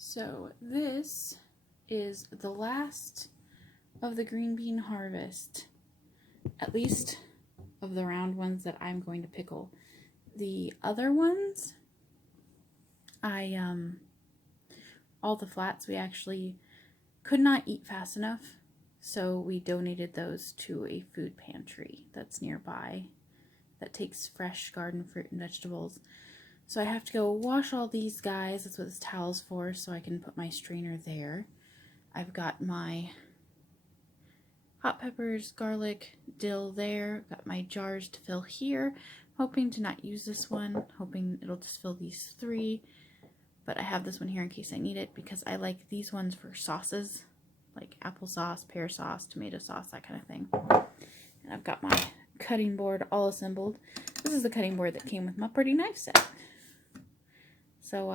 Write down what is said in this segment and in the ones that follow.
So this is the last of the green bean harvest, at least of the round ones that I'm going to pickle. The other ones, all the flats we actually could not eat fast enough, so we donated those to a food pantry that's nearby that takes fresh garden fruit and vegetables. So I have to go wash all these guys. That's what this towel's for, so I can put my strainer there. I've got my hot peppers, garlic, dill there. Got my jars to fill here. Hoping to not use this one. Hoping it'll just fill these 3. But I have this one here in case I need it because I like these ones for sauces. Like applesauce, pear sauce, tomato sauce, that kind of thing. And I've got my cutting board all assembled. This is the cutting board that came with my pretty knife set. So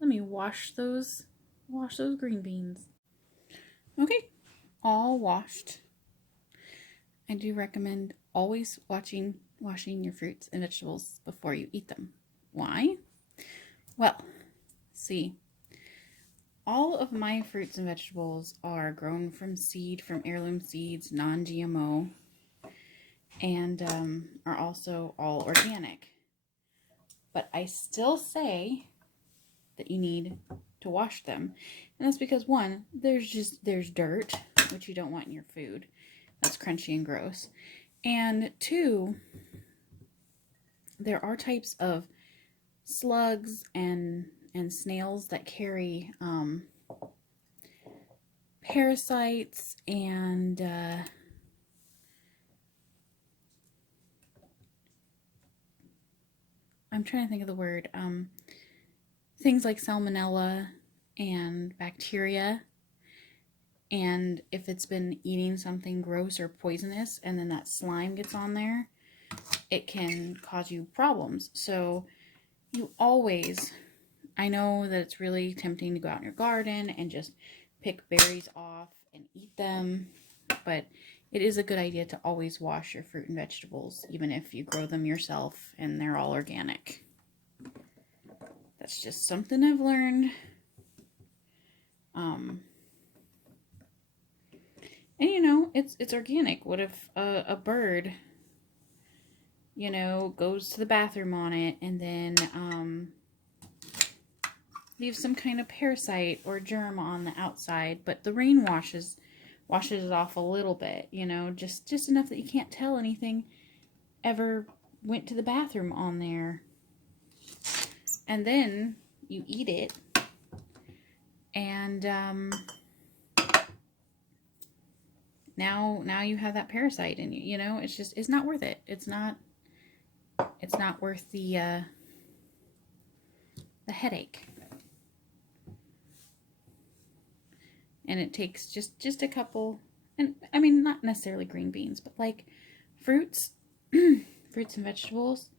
let me wash those green beans. Okay, all washed. I do recommend always washing your fruits and vegetables before you eat them. Why? Well, see, all of my fruits and vegetables are grown from seed, from heirloom seeds, non-GMO, and are also all organic. But I still say that you need to wash them. And that's because, one, there's dirt, which you don't want in your food. That's crunchy and gross. And 2, there are types of slugs and snails that carry parasites and I'm trying to think of the word, things like salmonella and bacteria. And if it's been eating something gross or poisonous and then that slime gets on there, it can cause you problems. So you always, I know that it's really tempting to go out in your garden and just pick berries off and eat them, but it is a good idea to always wash your fruit and vegetables, even if you grow them yourself and they're all organic. That's just something I've learned. And you know, it's organic. What if a bird, you know, goes to the bathroom on it and then leaves some kind of parasite or germ on the outside, but the rain washes it off a little bit, you know, just enough that you can't tell anything ever went to the bathroom on there. And then you eat it, and now you have that parasite in you. You know, it's not worth it. It's not worth the headache. And it takes just a couple, and I mean not necessarily green beans, but like fruits, fruits and vegetables.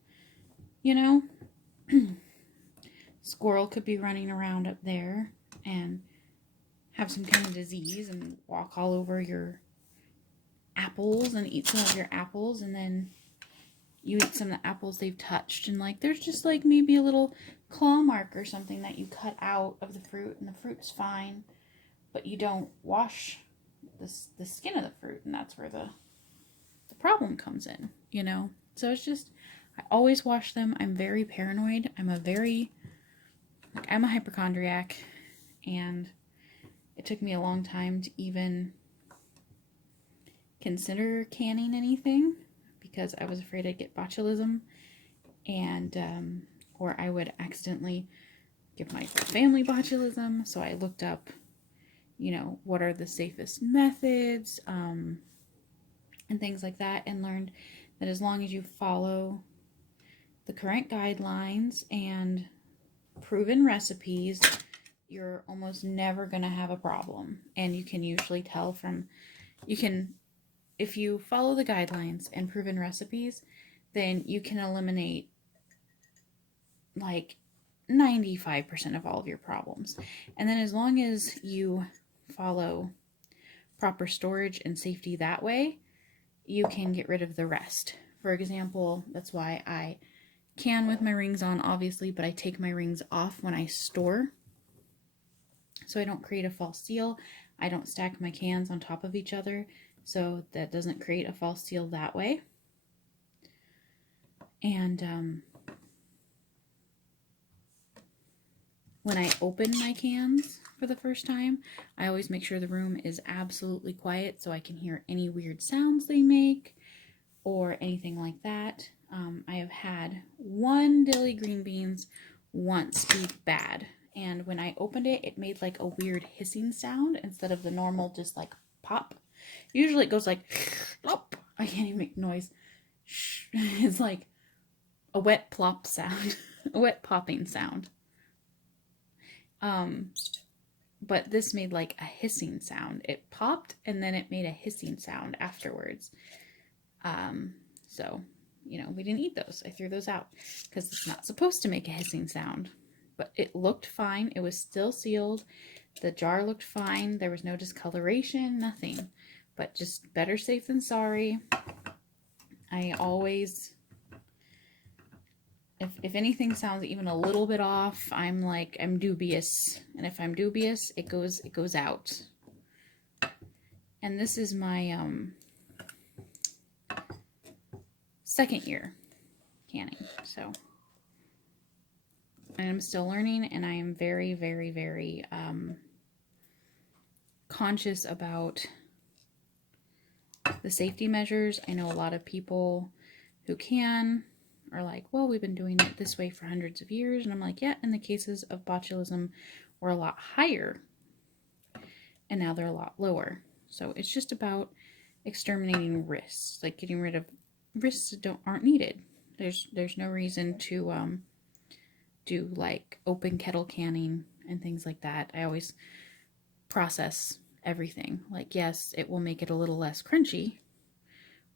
You know, squirrel could be running around up there and have some kind of disease and walk all over your apples and eat some of your apples, and then you eat some of the apples they've touched, and like there's just like maybe a little claw mark or something that you cut out of the fruit, and the fruit's fine, but you don't wash the skin of the fruit, and that's where the problem comes in, you know. So it's just, I always wash them. I'm very paranoid. I'm a hypochondriac, and it took me a long time to even consider canning anything because I was afraid I'd get botulism, and or I would accidentally give my family botulism. So I looked up, you know, what are the safest methods, and things like that, and learned that as long as you follow the current guidelines and proven recipes, you're almost never going to have a problem. And you can usually tell if you follow the guidelines and proven recipes, then you can eliminate like 95% of all of your problems. And then as long as you follow proper storage and safety that way, you can get rid of the rest. For example, that's why I can with my rings on, obviously, but I take my rings off when I store. so I don't create a false seal. I don't stack my cans on top of each other, so that doesn't create a false seal that way. And when I open my cans for the first time, I always make sure the room is absolutely quiet so I can hear any weird sounds they make or anything like that. I have had one dilly green beans once be bad, and when I opened it, it made like a weird hissing sound instead of the normal just like pop. Usually it goes like plop. I can't even make noise. It's like a wet plop sound, a wet popping sound. But this made like a hissing sound. It popped and then it made a hissing sound afterwards. So, you know, we didn't eat those. I threw those out because it's not supposed to make a hissing sound. But it looked fine. It was still sealed. The jar looked fine. There was no discoloration, nothing. But just better safe than sorry. I always, if anything sounds even a little bit off, I'm dubious. And if I'm dubious, it goes out. And this is my second year canning, so I'm still learning, and I am very, very, very conscious about the safety measures. I know a lot of people who can are like, well, we've been doing it this way for hundreds of years, and I'm like, yeah, and the cases of botulism were a lot higher, and now they're a lot lower. So it's just about exterminating risks, like getting rid of risks that aren't needed. There's no reason to do like open kettle canning and things like that. I always process everything. Like, yes, it will make it a little less crunchy,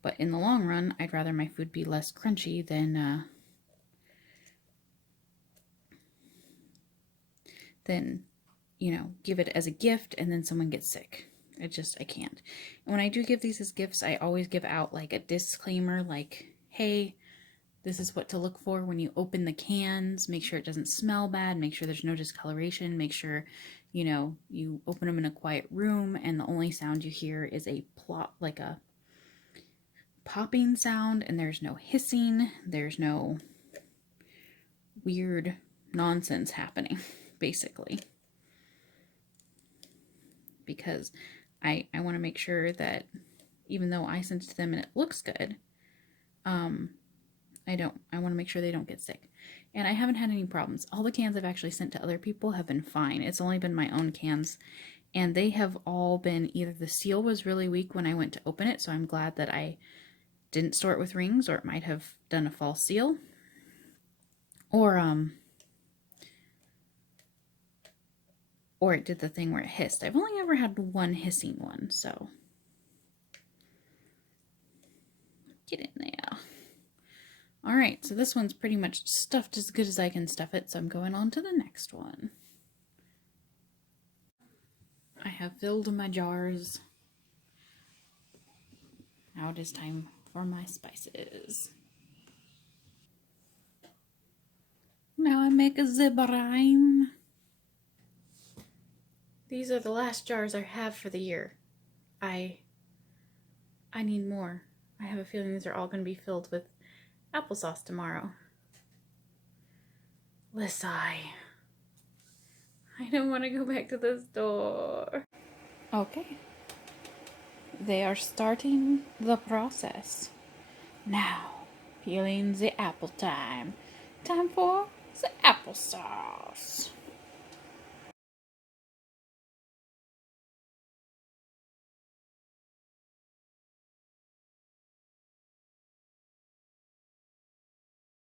but in the long run, I'd rather my food be less crunchy than you know, give it as a gift and then someone gets sick. I can't. And when I do give these as gifts, I always give out like a disclaimer, like, hey, this is what to look for when you open the cans. Make sure it doesn't smell bad. Make sure there's no discoloration. Make sure, you know, you open them in a quiet room and the only sound you hear is a plop, like a popping sound, and there's no hissing. There's no weird nonsense happening, basically. Because I want to make sure that even though I sent it to them and it looks good, I want to make sure they don't get sick. And I haven't had any problems. All the cans I've actually sent to other people have been fine. It's only been my own cans, and they have all been either the seal was really weak when I went to open it, so I'm glad that I didn't store it with rings, or it might have done a false seal, or it did the thing where it hissed. I've only ever had one hissing one, so get in there. Alright, so this one's pretty much stuffed as good as I can stuff it, so I'm going on to the next one. I have filled my jars. Now it is time for my spices. Now I make a zibarine. These are the last jars I have for the year. I need more. I have a feeling these are all going to be filled with applesauce tomorrow. Lissai. I don't want to go back to the store. Okay. They are starting the process. Now, peeling the apple time. Time for the applesauce.